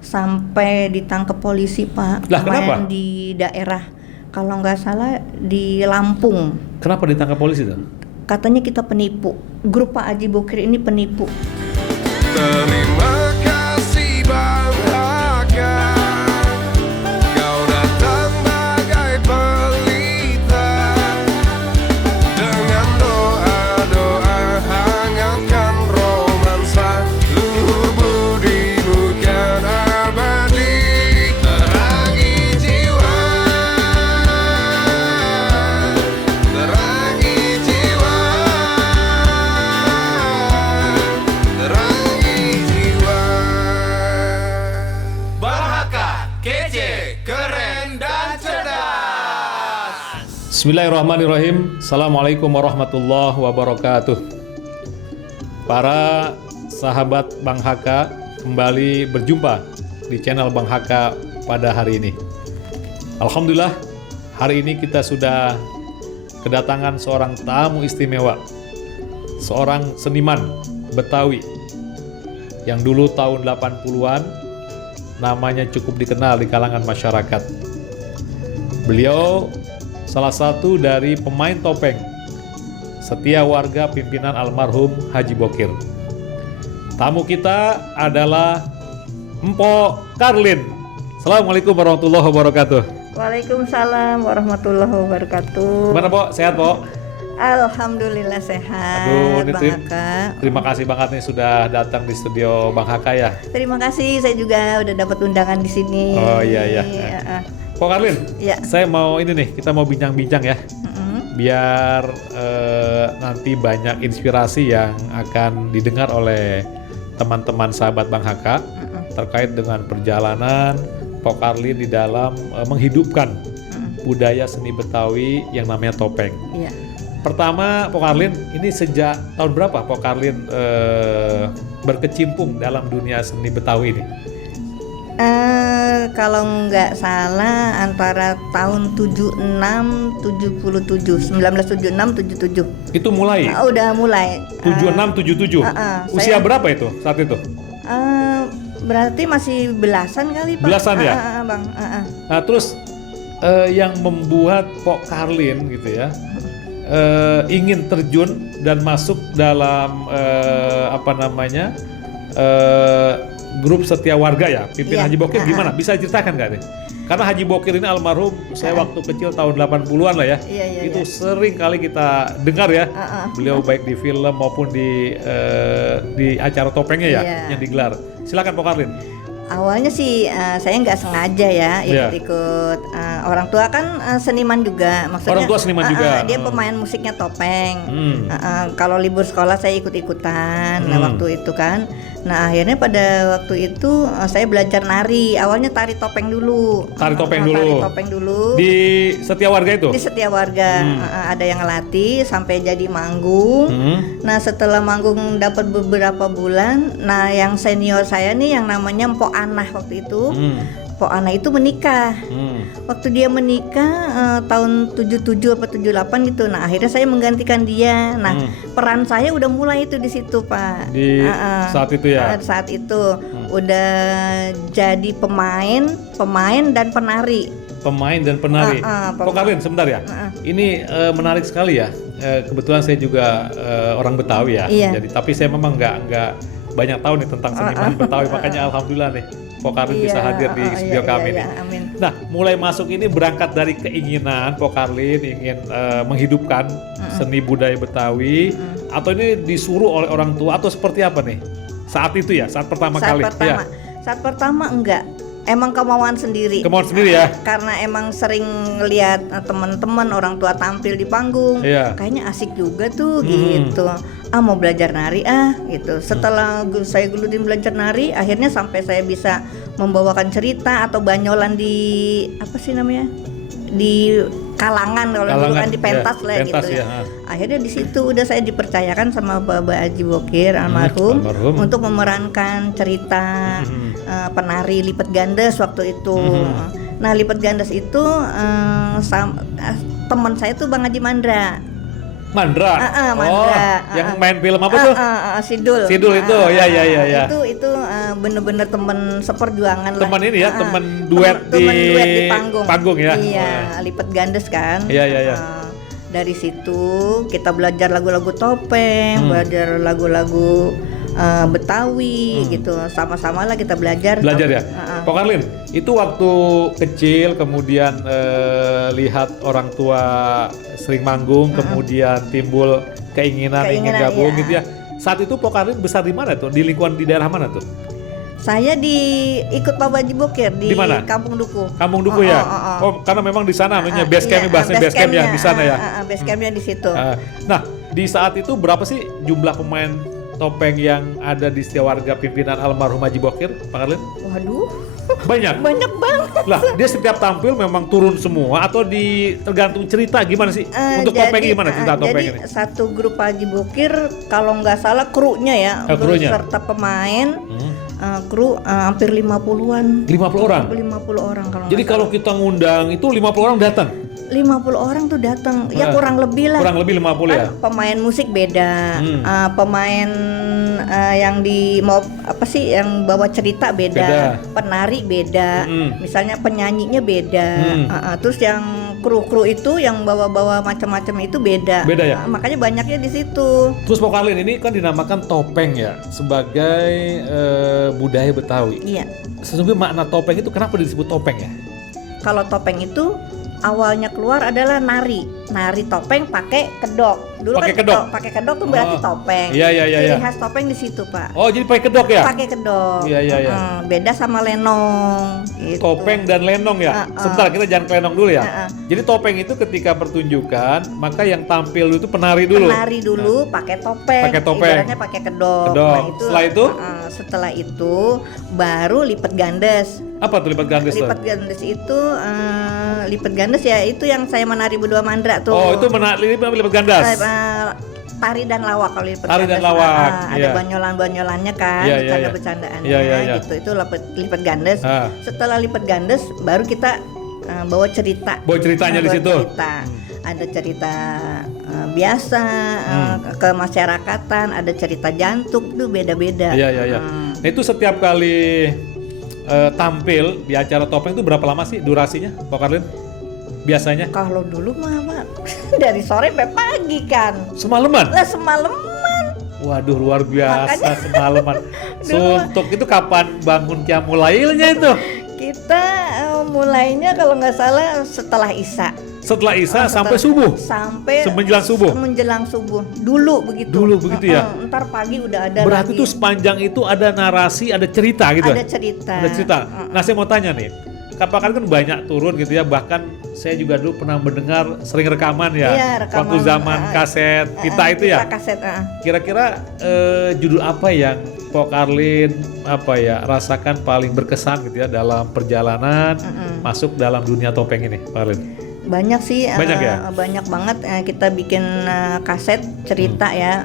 sampai ditangkap polisi Pak. Lah, kenapa? Di daerah, kalau nggak salah di Lampung. Kenapa ditangkap polisi tuh? Katanya kita penipu. Grup Pak Haji Bokir ini penipu. Terima kasih Bang Haka, kau datang bagai pelita, dengan doa-doa hangatkan romansa, luhur budimu kan abadi, terangi jiwa, terangi jiwa, terangi jiwa. Bahaka, kece, keren dan cerdas. Bismillahirrahmanirrahim. Assalamualaikum warahmatullahi wabarakatuh. Para sahabat Bang Haka, kembali berjumpa di channel Bang Haka pada hari ini. Alhamdulillah, hari ini kita sudah kedatangan seorang tamu istimewa, seorang seniman Betawi yang dulu tahun 80-an namanya cukup dikenal di kalangan masyarakat. Beliau salah satu dari pemain topeng setia warga pimpinan almarhum Haji Bokir. Tamu kita adalah Mpok Karlin. Assalamualaikum warahmatullahi wabarakatuh. Waalaikumsalam warahmatullahi wabarakatuh. Gimana Pok? Sehat Pok? Alhamdulillah sehat. Aduh, ini Bang Haka. terima kasih banget nih sudah datang di studio Bang Haka ya. Terima kasih, saya juga udah dapat undangan di sini. Oh iya. Pok Karlin, Iya. saya mau ini nih, kita mau bincang-bincang ya. Biar nanti banyak inspirasi yang akan didengar oleh teman-teman sahabat Bang Haka terkait dengan perjalanan Pok Karlin di dalam menghidupkan budaya seni Betawi yang namanya topeng. Iya. Pertama, Pok Karlin, ini sejak tahun berapa Pok Karlin berkecimpung dalam dunia seni Betawi ini? Kalau nggak salah antara tahun 1976 77. Itu mulai Udah mulai. 76 77. Usia saya- berapa itu saat itu? Berarti masih belasan kali Pak. Belasan ya? Bang. Nah, terus yang membuat Pok Karlin gitu ya ingin terjun dan masuk dalam grup setia warga ya, pimpin Iya. Haji Bokir gimana? Bisa ceritakan nggak nih? Karena Haji Bokir ini almarhum, saya waktu kecil tahun 80-an lah ya. Iya, Itu iya. sering kali kita dengar ya. Beliau baik di film maupun di acara topengnya ya Iya. yang digelar. Silakan Pok Karlin. Awalnya sih saya nggak sengaja ya Iya. ikut-ikut. Orang tua kan seniman juga, maksudnya. Orang tua seniman juga. Dia pemain musiknya topeng. Hmm. Kalau libur sekolah saya ikut-ikutan. Nah waktu itu kan. Nah akhirnya pada waktu itu saya belajar nari. Awalnya tari topeng dulu. Tari topeng dulu. Tari topeng dulu. Di setia warga itu? Di setiap warga ada yang ngelatih sampai jadi manggung. Nah setelah manggung dapat beberapa bulan, nah yang senior saya nih yang namanya Mpok Anah waktu itu, Mpok Anah itu menikah. Waktu dia menikah tahun 77 atau 78 gitu. Nah akhirnya saya menggantikan dia. Nah peran saya udah mulai itu di situ Pak. Di saat itu ya? Saat itu udah jadi pemain dan penari. Pemain dan penari. Pok Karlin sebentar ya. Ini menarik sekali ya. Kebetulan saya juga orang Betawi ya. Iya. Jadi tapi saya memang nggak banyak tahu nih tentang seniman Betawi. Makanya alhamdulillah nih Pok Karlin bisa hadir di studio kami nih. Amin. Nah, mulai masuk ini berangkat dari keinginan Pok Karlin ingin menghidupkan seni budaya Betawi, atau ini disuruh oleh orang tua atau seperti apa nih? Saat itu ya, saat pertama kali. Ya. Saat pertama enggak. Emang kemauan sendiri. Kemauan sendiri ya. Karena emang sering lihat teman-teman orang tua tampil di panggung. Iya. Kayaknya asik juga tuh gitu. Mau belajar nari gitu. Setelah saya gelutin belajar nari, akhirnya sampai saya bisa membawakan cerita atau banyolan di apa sih namanya? Di kalangan, kalau dulu kan di pentas ya, lah pentas gitu ya. Akhirnya di situ udah saya dipercayakan sama Bapak Haji Bokir almarhum untuk memerankan cerita penari lipat gandes waktu itu. Nah lipat gandes itu teman saya tuh Bang Haji Mandra. Mandra. Mandra. Yang main film apa tuh? Sidul. Sidul itu, ya. Itu bener-bener temen seperjuangan lah. Teman ini ya, temen duet di panggung. ya. Iya, lipat gandes kan. Iya. Dari situ kita belajar lagu-lagu topeng, belajar lagu-lagu Betawi gitu. Sama-sama lah kita belajar. Ya. Pak Karlin, itu waktu kecil kemudian lihat orang tua sering manggung, kemudian timbul keinginan ingin gabung gitu ya. Saat itu Pak Karlin besar di mana tuh? Di lingkungan di daerah mana tuh? Saya ikut Pak Baji Bokir di mana? Kampung Duku. Kampung Duku ya? Oh, karena memang di sana namanya base camp, bahasanya base camp ya di sana ya. Base campnya di situ. Nah, di saat itu berapa sih jumlah pemain topeng yang ada di setiap warga pimpinan almarhum Haji Bokir, Pak Karlin? Waduh. Banyak banget. Lah, dia setiap tampil memang turun semua atau tergantung cerita gimana sih? Untuk topeng gimana cerita topeng ini? Jadi satu grup Haji Bokir kalau nggak salah krunya ya, serta pemain. Kru hampir 50-an. 50 orang? 50 orang kalau jadi kalau kita ngundang itu 50 orang datang? 50 orang tuh datang. Ya kurang lebih lah. Kurang lebih 50 ya? Pemain musik beda. Pemain yang yang bawa cerita beda. Penari beda. Misalnya penyanyinya beda. Terus yang kru itu yang bawa-bawa macam-macam itu beda. Beda ya? Makanya banyaknya di situ. Terus Pak Karlin ini kan dinamakan topeng ya sebagai budaya Betawi. Iya. Sesungguhnya makna topeng itu kenapa disebut topeng ya? Kalau topeng itu awalnya keluar adalah nari topeng pakai kedok. Dulu pakai kan kedok. Pakai kedok tuh berarti topeng. Iya. Ciri khas topeng di situ, Pak. Oh, jadi pakai kedok ya? Pakai kedok. Iya. Beda sama lenong gitu. Topeng dan lenong ya. Sebentar, kita jangan ke lenong dulu ya. Jadi topeng itu ketika pertunjukan, maka yang tampil itu penari dulu. Pakai topeng. Ibaratnya pakai kedok. Nah, setelah itu baru lipat gandes. Apa tuh lipat gandes? Lipat gandes itu lipat gandes ya itu yang saya menari berdua mandra tuh. Oh, itu lipat gandes. Tari dan lawak kalau lipat gandes. Tari dan lawak. Ada banyolan-banyolannya kan, bercanda-bercandaannya gitu. Itu lipat gandes. Setelah lipat gandes baru kita bawa cerita. Bawa ceritanya di situ. Ada cerita biasa kemasyarakatan, ada cerita jantung tuh beda-beda. Iya. Nah, itu setiap kali tampil di acara topeng itu berapa lama sih durasinya, Pak Karlin? Biasanya? Kalau dulu mah dari sore sampai pagi kan. Semalaman? Lah semalaman. Waduh, luar biasa. Makanya, semalaman. Suntuk itu kapan bangun qiyamul lailnya itu? Kita mulainya kalau nggak salah setelah Isya. Setelah Isya sampai subuh? Sampai menjelang subuh? Menjelang subuh. Dulu begitu ya? Ntar pagi udah ada. Berarti lagi. Tuh sepanjang itu ada narasi, ada cerita gitu? Ada cerita. Nah, saya mau tanya nih. Pak Karlin kan banyak turun gitu ya. Bahkan saya juga dulu pernah mendengar sering rekaman ya. Iya, rekaman. Waktu zaman kaset pita itu ya? Kaset. Kira-kira judul apa yang Pak Karlin rasakan paling berkesan gitu ya dalam perjalanan masuk dalam dunia topeng ini, Pak Karlin? Banyak sih, banyak banget kita bikin kaset cerita ya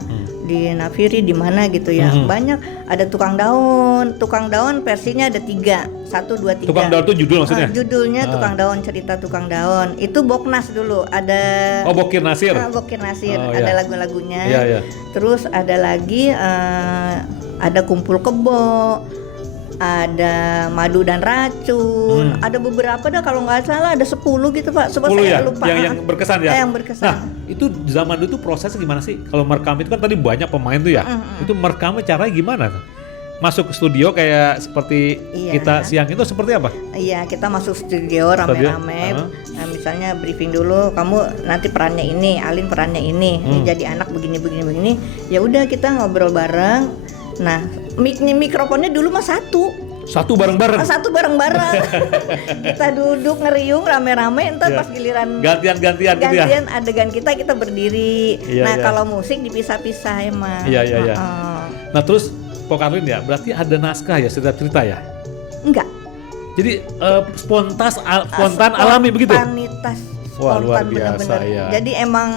di Nafiri di mana gitu ya. Banyak, ada tukang daun versinya ada 3, 1, 2, 3. Tukang daun itu judul maksudnya? Judulnya tukang daun, cerita tukang daun. Itu Boknas dulu ada. Oh, Bokir Nasir. Bokir Nasir, ada lagu-lagunya. Iya. Terus ada lagi ada Kumpul Kebo, ada Madu dan Racun, ada beberapa dah kalau nggak salah ada 10 gitu Pak. 10 ya? Lupa. Yang berkesan ya? Yang berkesan. Nah, itu zaman dulu tuh prosesnya gimana sih? Kalau merekam itu kan tadi banyak pemain tuh ya. Itu merekamnya caranya gimana? Masuk ke studio kayak seperti kita siang itu seperti apa? Iya, kita masuk studio rame-rame. Nah, misalnya briefing dulu, kamu nanti perannya ini, Alin perannya ini jadi anak begini. Ya udah kita ngobrol bareng. Nah, mikrofonnya dulu mah satu bareng-bareng. Kita duduk ngeriung rame-rame, entar pas giliran gantian gitu ya. Adegan kita berdiri. Kalau musik dipisah-pisah emang. Iya. Nah, terus Pak Karlin ya, berarti ada naskah ya, cerita ya? Enggak. Jadi spontan alami begitu? Wah, luar Spontan biasa bener-bener. ya. Jadi emang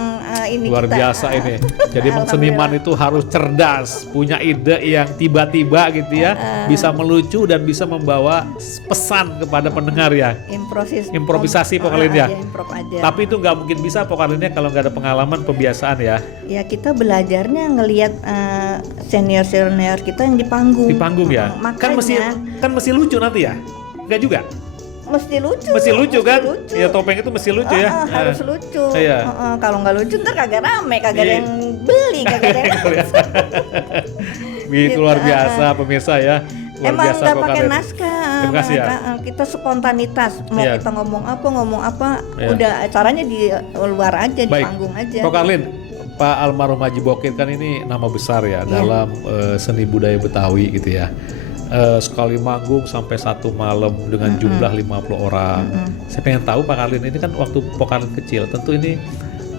ini Luar kita, biasa ini. Jadi emang seniman itu harus cerdas, punya ide yang tiba-tiba gitu ya, bisa melucu dan bisa membawa pesan kepada pendengar ya. Improvisasi Pokalin ya. Improv aja. Tapi itu nggak mungkin bisa Pokalinnya kalau nggak ada pengalaman pembiasaan ya. Ya kita belajarnya ngelihat senior kita yang di panggung. Di panggung ya. Makanya, Kan mesti lucu nanti ya. Enggak juga. mesti lucu. Mesti lucu kan? Lucu. Ya topeng itu mesti lucu ya. Harus lucu. Iya. Kalau nggak lucu ntar kagak rame, kagak ada Iya. yang beli, kagak ada yang Itu luar biasa pemirsa ya. Luar Emang biasa nggak pakai Pokalen. naskah, Terima kasih ya. kita spontanitas. Mau Iya. kita ngomong apa, Iya. udah acaranya di luar aja, di Baik. panggung aja. Pokalin, Pak almarhum Haji Bokir kan ini nama besar ya Iya. dalam seni budaya Betawi gitu ya. Sekali manggung sampai satu malam dengan jumlah 50 orang. Saya pengen tahu Pak Karlin ini kan waktu Pokalin kecil, tentu ini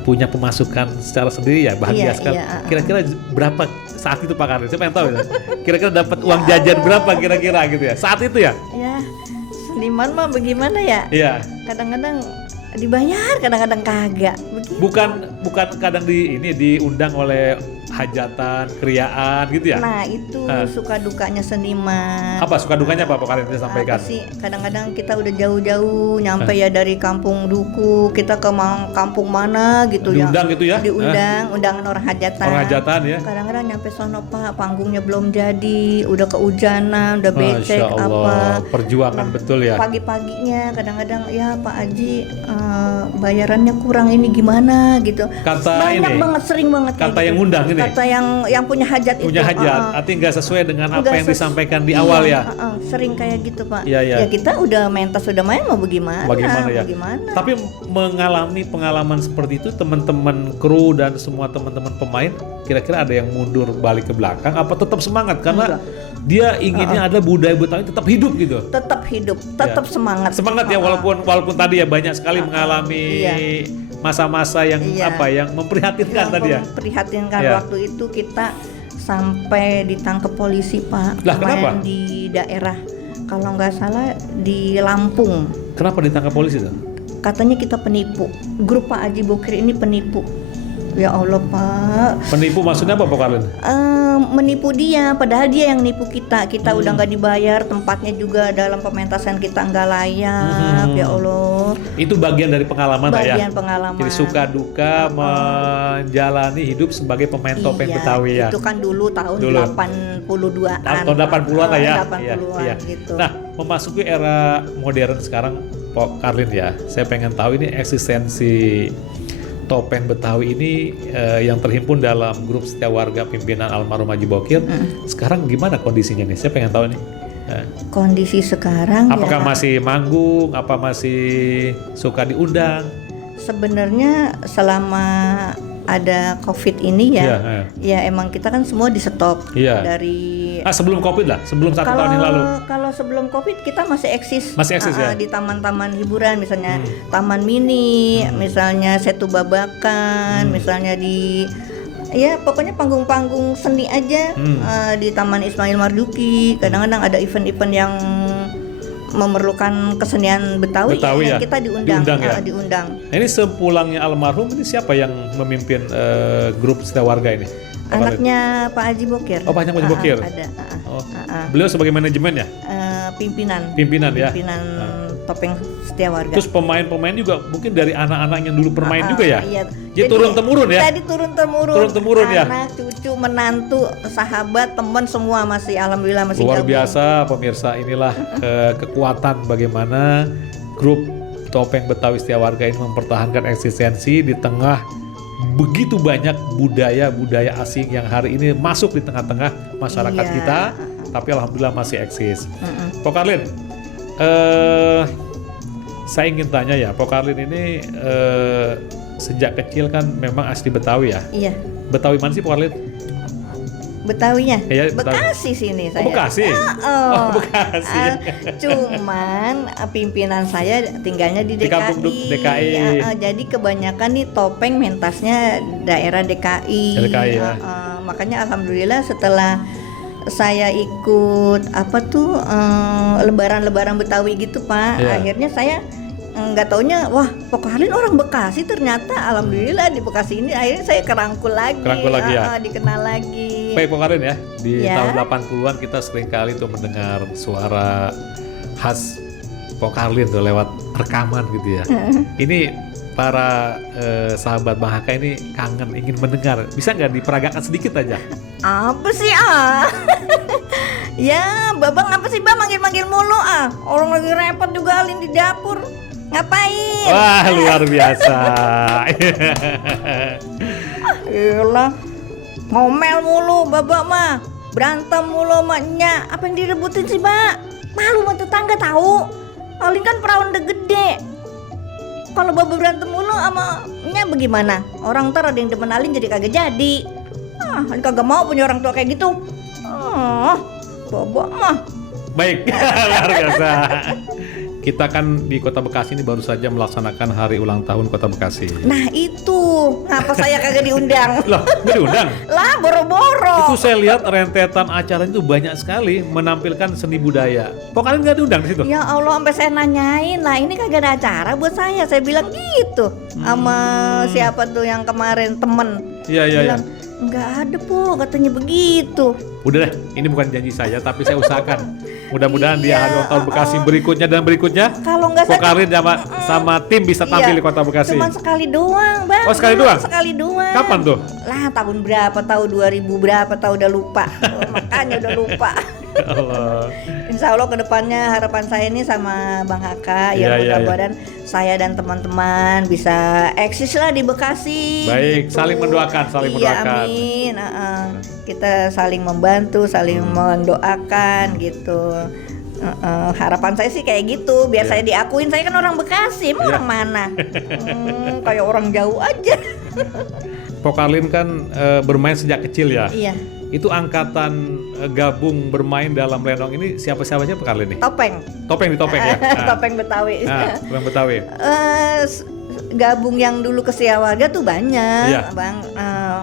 punya pemasukan secara sendiri ya, bahagia Iya, sekali. iya, Kira-kira berapa saat itu Pak Karlin? Saya pengen tahu ya. Kira-kira dapat uang jajan berapa kira-kira gitu ya? Saat itu ya? Ya, seniman mah bagaimana ya? Iya. Kadang-kadang dibayar, kadang-kadang kagak. Begitu. Bukan kadang diundang oleh hajatan, kriaan gitu ya? Nah itu suka dukanya seniman. Apa suka dukanya Pak Karlin bisa sampaikan? Apa sih? Kadang-kadang kita udah jauh-jauh nyampe ya dari kampung Duku, kita ke kampung mana gitu ya. Diundang gitu ya? Diundang, undangan orang hajatan. Orang hajatan ya? Kadang-kadang nyampe sono Pak, panggungnya belum jadi, udah kehujanan, udah Masya becek Allah, apa. perjuangan betul ya. Pagi-paginya kadang-kadang ya Pak Haji bayarannya kurang ini gimana gitu. Kata Banyak ini, banget, sering banget kayak kata yang gitu. ngundang ini? Kata yang punya hajat Punya itu. hajat, artinya nggak sesuai dengan apa Nggak yang disampaikan di awal ya. Sering kayak gitu Pak. Iya, iya. Ya kita udah mentas, udah main mau bagaimana? Bagaimana ya? Bagaimana? Tapi mengalami pengalaman seperti itu teman-teman kru dan semua teman-teman pemain kira-kira ada yang mundur balik ke belakang apa tetap semangat karena dia inginnya ada budaya Betawi tetap hidup gitu. Tetap hidup, tetap semangat. Semangat ya walaupun tadi ya banyak sekali mengalami Iya. masa-masa yang Iya. yang memprihatinkan Yang tadi ya. memprihatinkan Iya. waktu itu kita sampai ditangkap polisi Pak. Lah, Main kenapa? di daerah kalau nggak salah di Lampung. Kenapa ditangkap polisi tuh? Katanya kita penipu. Grup Pak Haji Bokir ini penipu. Ya Allah Pak. Penipu maksudnya apa Pak Karlin? Menipu dia, padahal dia yang nipu kita. Kita udah nggak dibayar, tempatnya juga dalam pementasan kita nggak layak. Ya Allah. Itu bagian dari pengalaman lah ya. Bagian pengalaman. Jadi suka duka menjalani hidup sebagai pemain topeng Iya, Betawi ya. Itu kan dulu tahun Dulu. 82-an. Tahun 80-an lah ya. 80-an Iya. gitu. Nah, memasuki era modern sekarang Pak Karlin ya. Saya pengen tahu ini eksistensi topeng Betawi ini yang terhimpun dalam grup Setia Warga pimpinan almarhum Haji Bokir. Sekarang gimana kondisinya nih? Saya pengen tahu nih. Kondisi sekarang Apakah ya, masih manggung? Apa masih suka diundang? sebenarnya selama ada COVID ini ya, ya emang kita kan semua di stop Iya. dari Sebelum COVID lah, sebelum 1 tahun yang lalu. Kalau sebelum COVID kita masih eksis. Masih eksis ya? Di taman-taman hiburan misalnya Taman Mini, misalnya Setu Babakan, misalnya di ya pokoknya panggung-panggung seni aja di Taman Ismail Marzuki. Kadang-kadang ada event-event yang memerlukan kesenian Betawi ya? kita diundang. Diundang. Nah, ini sepulangnya almarhum ini siapa yang memimpin grup Setia Warga ini? Anaknya Pak Haji Bokir. Oh, Pak Haji Bokir. Ada. Beliau sebagai manajemen ya? Pimpinan Ya. Pimpinan topeng Setia Warga. Terus pemain-pemain juga mungkin dari anak-anak yang dulu bermain juga ya? Iya. Jadi turun-temurun ya? Jadi turun-temurun. Turun-temurun ya? Anak, cucu, menantu, sahabat, teman semua masih alhamdulillah masih Luar gabung. biasa pemirsa, inilah kekuatan bagaimana grup topeng Betawi Setia Warga ini mempertahankan eksistensi di tengah begitu banyak budaya-budaya asing yang hari ini masuk di tengah-tengah masyarakat Iya. kita, tapi alhamdulillah masih eksis. Pak Karlin, saya ingin tanya ya, Pak Karlin ini sejak kecil kan memang asli Betawi ya? Iya. Betawi mana sih Pak Karlin? Betawinya? Iya, Betawi. Bekasi sini saya. Bekasi? Oh, Bekasi. Cuman pimpinan saya tinggalnya di DKI. Di kampung DKI. Jadi kebanyakan nih topeng mentasnya daerah DKI. DKI ya. Makanya alhamdulillah setelah saya ikut lebaran-lebaran Betawi gitu Pak, Iya. akhirnya saya nggak taunya, wah Pokalin orang Bekasi ternyata. Alhamdulillah di Bekasi ini akhirnya saya kerangkul lagi. Kerangkul lagi ya? Dikenal lagi. Baik Pokalin ya, di Ya. tahun 80-an kita sering kali tuh mendengar suara khas Pokalin tuh lewat rekaman gitu ya. Ini para sahabat Bang Haka ini kangen, ingin mendengar. Bisa nggak diperagakan sedikit aja? Apa sih Ya, Babang apa sih Bang manggil-manggil mulu Orang lagi repot juga Alin di dapur. Ngapain? Wah, luar biasa. Iyalah, ngomel mulu Babak mah. Berantem mulu sama Nya. Apa yang direbutin sih Mbak? Malu sama tetangga tahu. Alin kan perawan udah gede. Kalau Babak berantem mulu sama Nya bagaimana? Orang ntar ada yang demen Alin jadi kagak jadi. Alin kagak mau punya orang tua kayak gitu. Babak mah. Baik, luar biasa. Kita kan di Kota Bekasi ini baru saja melaksanakan hari ulang tahun Kota Bekasi. Nah itu, ngapa saya kagak diundang? Loh, nggak diundang? Lah boro-boro. Itu saya lihat rentetan acara itu banyak sekali menampilkan seni budaya. Kok kalian nggak diundang di situ? Ya Allah, sampai saya nanyain lah, ini kagak ada acara buat saya. Saya bilang gitu sama siapa tuh yang kemarin temen. Iya. Bilang, nggak ada Po, katanya begitu. Udah deh, ini bukan janji saya, tapi saya usahakan. Mudah-mudahan di hari ulang tahun Bekasi berikutnya dan berikutnya, Kalau nggak saya Pokalin sama tim bisa tampil di Kota Bekasi. Cuman sekali doang Bang. Oh, sekali doang? Sekali doang. Kapan tuh? Lah tahun berapa, tahun 2000 berapa, tahu udah lupa. Makanya udah lupa. Allah. Insya Allah kedepannya harapan saya ini sama Bang Haka ya Iya. mudah-mudahan saya dan teman-teman bisa eksis lah di Bekasi. Baik, gitu. saling mendoakan, saling Iya, mendoakan. amin. Kita saling membantu, saling mendoakan gitu. Harapan saya sih kayak gitu, biar Iya. saya diakuin. Saya kan orang Bekasi, emang Iya. orang mana? Kayak orang jauh aja. Pokalin kan bermain sejak kecil ya. Iya, Itu angkatan gabung bermain dalam lenong ini siapa-siapa aja Pokalin nih? topeng. Topeng di topeng ya. Topeng Betawi. Topeng Betawi. Gabung yang dulu ke Siawarga tuh banyak, Iya. Bang.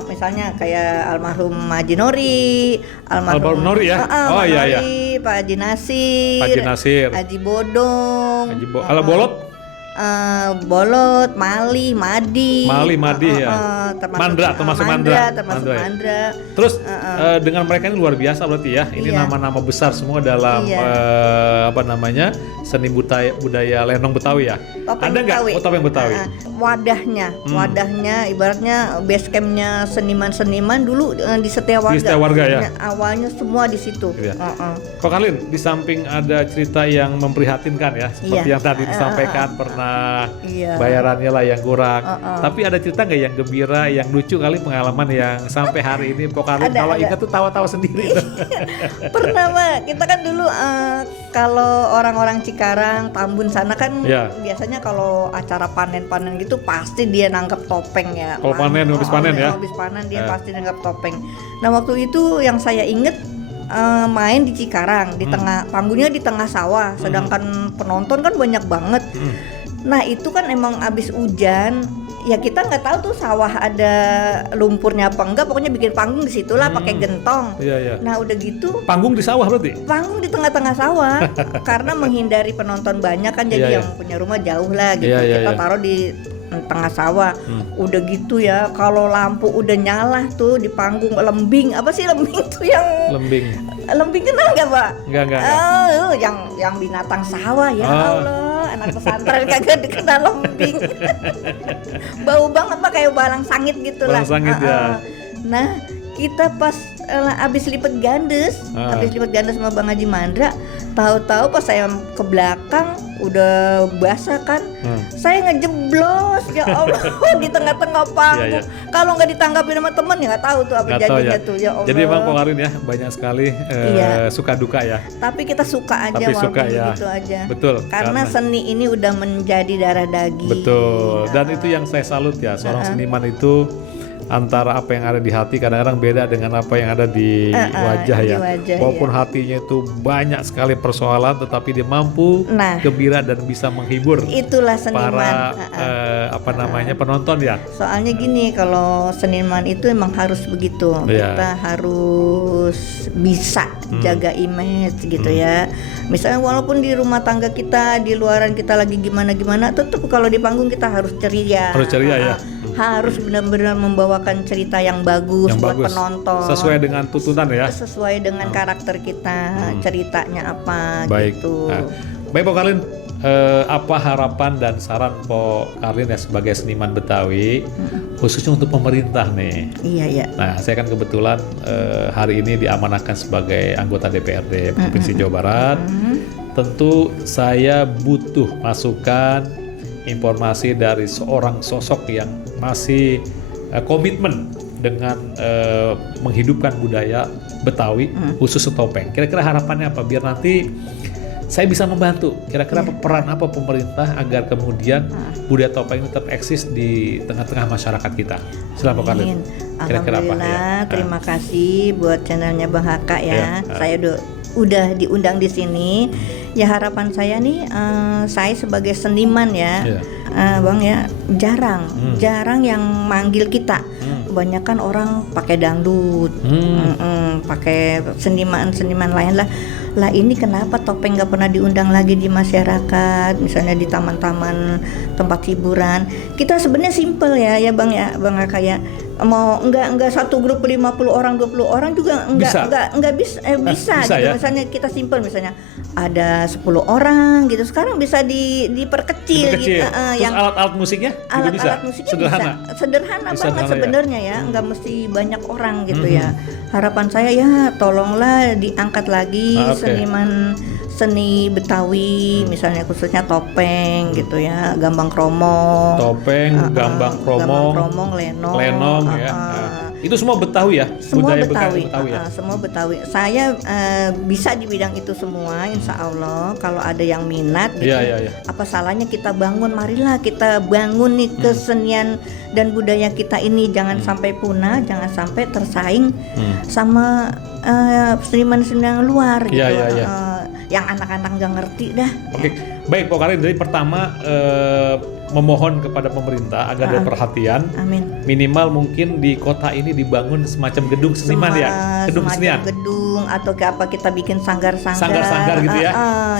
Misalnya kayak almarhum Haji Nori, Almarhum Nori ya? Oh, Pak iya, Nori, Pak Haji Nasir, Pak Haji Nasir. Haji Bodong, Kalau Bolot? Bolot, Mali, Madi, Ya. termasuk Mandra, termasuk Mandra. termasuk Mandra ya. Mandra. Terus dengan mereka ini luar biasa berarti ya. Ini Iya. nama-nama besar semua dalam Iya. seni budaya lenong Betawi ya. Topeng Ada nggak Betawi. topeng Betawi? Wadahnya ibaratnya base campnya seniman-seniman dulu di Setiawarga. Di Setiawarga ya? Awalnya semua di situ. Iya. Kok Kalin, di samping ada cerita yang memprihatinkan ya, seperti Iya. yang tadi disampaikan pernah Iya. bayarannya lah yang kurang. Tapi ada cerita nggak yang gembira, yang lucu kali pengalaman yang sampai hari ini Kok Kalin Ada, kalau ada. ingat tuh tawa-tawa sendiri. Pernah Mbak, kita kan dulu kalau orang-orang Cikarang, Tambun sana kan Iya. biasanya kalau acara panen-panen gitu pasti dia nangkep topeng ya. Kalau panen, habis panen ya? Habis panen dia Ya. pasti nangkep topeng. Nah waktu itu yang saya inget main di Cikarang di tengah panggungnya di tengah sawah, sedangkan penonton kan banyak banget. Nah itu kan emang abis hujan, ya kita nggak tahu tuh sawah ada lumpurnya apa enggak, pokoknya bikin panggung di situlah pakai gentong. Iya. Nah udah gitu Panggung di sawah berarti? panggung di tengah-tengah sawah karena menghindari penonton banyak kan, jadi Iya, yang punya rumah jauh lah gitu. Iya, Kita iya. taruh di tengah sawah. Udah gitu ya, kalau lampu udah nyala tuh di panggung, lembing apa sih lembing tuh yang Lembing. kenal nggak Pak? Enggak. Yang binatang sawah ya Oh. Allah, anak pesantren kagak dikenal lembing. Bau banget Pak, kayak balang sangit gitu lah. Balang sangit, ya. Nah kita pas abis lipet gandes, sama Bang Haji Mandra, tahu-tahu pas saya ke belakang udah basah kan, saya ngejeblos ya Allah di tengah-tengah panggung. Iya. Kalau nggak ditanggapin sama temen ya nggak tahu tuh apa Nggak tahu jadinya ya. tuh ya Allah. Jadi Bang Pokalin ya banyak sekali Iya. suka duka ya. Tapi kita suka aja Tapi walaupun suka ya. begitu aja. Betul. Karena seni ini udah menjadi darah daging. Betul. Dan itu yang saya salut ya, seorang seniman itu antara apa yang ada di hati kadang-kadang beda dengan apa yang ada di wajah di ya. wajah, Walaupun ya. hatinya itu banyak sekali persoalan, tetapi dia mampu Nah. gembira dan bisa menghibur Itulah seniman. para penonton ya. Soalnya gini, kalau seniman itu emang harus begitu. Iya. Kita harus bisa jaga image gitu ya. Misalnya walaupun di rumah tangga kita, di luaran kita lagi gimana-gimana, tetap kalau di panggung kita harus ceria. Harus ceria ya. Harus benar-benar membawakan cerita yang bagus Yang buat bagus. penonton. Sesuai dengan tuntunan ya. Sesuai dengan karakter kita, ceritanya apa Baik. gitu. Nah, baik Po Karlin, apa harapan dan saran Po Karlin ya sebagai seniman Betawi, khususnya untuk pemerintah nih? Iya, ya. Nah, saya kan kebetulan hari ini diamanahkan sebagai anggota DPRD Provinsi Jawa Barat. Tentu saya butuh masukan, informasi dari seorang sosok yang masih komitmen dengan menghidupkan budaya Betawi, khusus topeng. Kira-kira harapannya apa biar nanti saya bisa membantu? Kira-kira peran apa pemerintah agar kemudian budaya topeng ini tetap eksis di tengah-tengah masyarakat kita? Silakan Pak Karlin. Amin. Kira-kira apa? Alhamdulillah, Ya. terima kasih buat channelnya Bang Haka ya. Ya. Saya udah diundang di sini. Ya harapan saya nih, saya sebagai seniman ya, Ya. Bang ya, jarang yang manggil kita. Kebanyakan orang pakai dangdut, pakai seniman lain lah. Lah ini kenapa topeng nggak pernah diundang lagi di masyarakat, misalnya di taman-taman tempat hiburan. Kita sebenarnya simple ya Bang Haka ya. Mau enggak satu grup 50 orang 20 orang juga Bisa. enggak bisa Bisa gitu. ya? Misalnya kita simple, misalnya ada 10 orang gitu. Sekarang bisa diperkecil gitu. Terus Yang alat-alat musiknya juga bisa? alat-alat musiknya Sederhana? sederhana Bisa banget sederhana ya? sebenarnya ya, nggak mesti banyak orang gitu ya. Harapan saya ya tolonglah diangkat lagi Oke. seni Betawi, misalnya khususnya topeng gitu ya, gambang kromong, Topeng, gambang kromong, lenong ya. Itu semua Betawi ya? semua Budaya Betawi, ya? semua Betawi. Saya bisa di bidang itu semua, insya Allah. Kalau ada yang minat, gitu, Iya. apa salahnya kita bangun? Marilah kita bangun nih kesenian dan budaya kita ini, jangan sampai punah, jangan sampai tersaing sama seniman-seniman luar gitu. Iya. Yang anak-anak nggak ngerti dah. Oke, baik Pak Karlin. Dari pertama memohon kepada pemerintah agar ada perhatian. Amin. Minimal mungkin di kota ini dibangun semacam gedung seniman ya, gedung Semacam kesenian. gedung atau apa kita bikin Sanggar-sanggar gitu ya,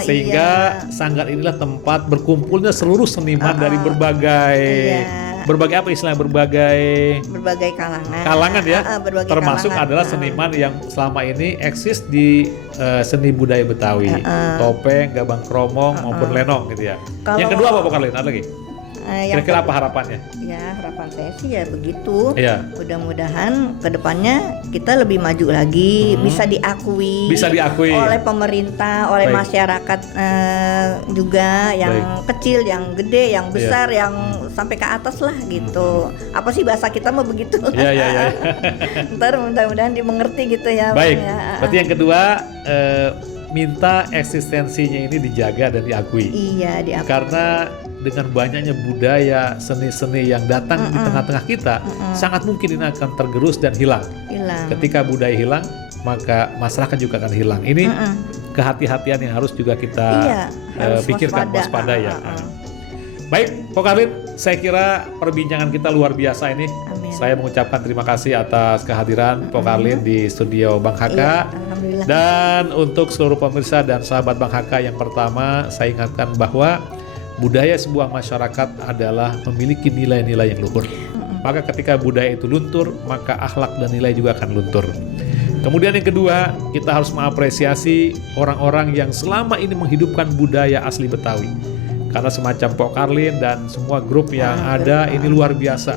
sehingga iya. sanggar inilah tempat berkumpulnya seluruh seniman dari berbagai apa istilahnya, berbagai kalangan ya, berbagai termasuk kalangan. adalah seniman yang selama ini eksis di seni budaya Betawi, topeng, gambang kromong maupun lenong gitu ya. Yang kedua apa Pak Karlin? Ada lagi? Kira-kira apa harapannya? Ya harapan saya sih ya begitu. Iya. Mudah-mudahan kedepannya kita lebih maju lagi, bisa diakui oleh pemerintah, oleh Baik. masyarakat juga, yang kecil, yang gede, yang besar, yang sampai ke atas lah gitu. Apa sih bahasa kita mah begitu? Iya. Ntar mudah-mudahan dimengerti gitu ya. Baik. Bang, ya. Berarti yang kedua minta eksistensinya ini dijaga dan diakui. Iya, diakui. Karena dengan banyaknya budaya, seni-seni yang datang di tengah-tengah kita, sangat mungkin ini akan tergerus dan hilang. Ketika budaya hilang, maka masyarakat juga akan hilang. Ini kehati-hatian yang harus juga kita harus pikirkan, waspada ya. Baik, Pak Karlin, saya kira perbincangan kita luar biasa ini. Amin. Saya mengucapkan terima kasih atas kehadiran Pak Karlin di studio Bang Haka. Iya, alhamdulillah. Dan untuk seluruh pemirsa dan sahabat Bang Haka, yang pertama saya ingatkan bahwa budaya sebuah masyarakat adalah memiliki nilai-nilai yang luhur. Maka ketika budaya itu luntur, maka akhlak dan nilai juga akan luntur. Kemudian yang kedua, kita harus mengapresiasi orang-orang yang selama ini menghidupkan budaya asli Betawi. Karena semacam Pak Karlin dan semua grup yang ada ini luar biasa.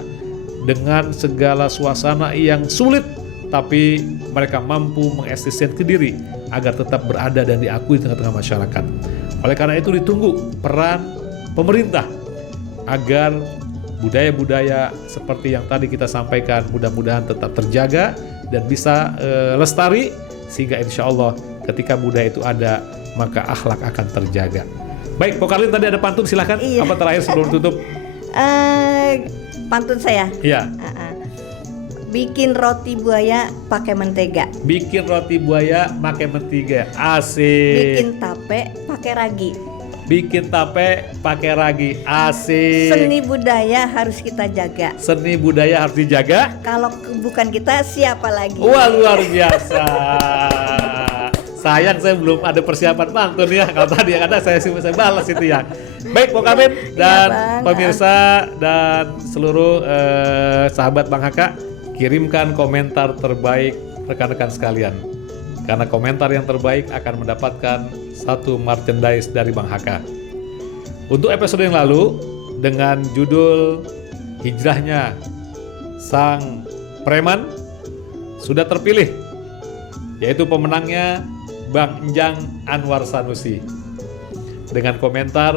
Dengan segala suasana yang sulit, tapi mereka mampu mengeksistensi diri agar tetap berada dan diakui di tengah-tengah masyarakat. Oleh karena itu ditunggu peran pemerintah agar budaya-budaya seperti yang tadi kita sampaikan mudah-mudahan tetap terjaga dan bisa lestari, sehingga insya Allah ketika budaya itu ada maka akhlak akan terjaga. Baik, Pak Karlin tadi ada pantun, silakan. Iya. Apa terakhir sebelum tutup? Pantun saya. Iya. Bikin roti buaya pakai mentega. Bikin roti buaya pakai mentega. Asik. Bikin tape pakai ragi. Bikin tape pakai ragi. Asik. Seni budaya harus kita jaga. Seni budaya harus dijaga. Kalau bukan kita, siapa lagi? Wah, luar biasa. Sayang saya belum ada persiapan pantun ya. Kalau tadi yang ada saya balas itu ya. Baik Pok Amin dan Bang. pemirsa dan seluruh sahabat Bang Haka, kirimkan komentar terbaik rekan-rekan sekalian. Karena komentar yang terbaik akan mendapatkan satu merchandise dari Bang Haka. Untuk episode yang lalu dengan judul Hijrahnya Sang Preman sudah terpilih, yaitu pemenangnya Bang Enjang Anwar Sanusi. Dengan komentar,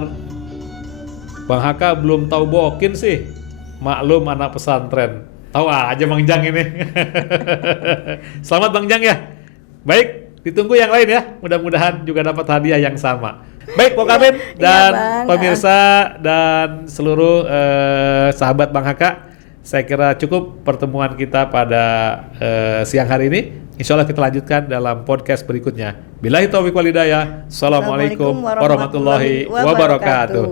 Bang Haka belum tahu bokin sih, maklum anak pesantren. Tahu aja Bang Enjang ini. Selamat Bang Enjang ya. Baik, ditunggu yang lain ya. Mudah-mudahan juga dapat hadiah yang sama. Baik Pok Amin dan Bang. pemirsa dan seluruh sahabat Bang Haka, saya kira cukup pertemuan kita pada siang hari ini. Insya Allah kita lanjutkan dalam podcast berikutnya. Billahi taufiq wal hidayah. Assalamualaikum warahmatullahi wabarakatuh.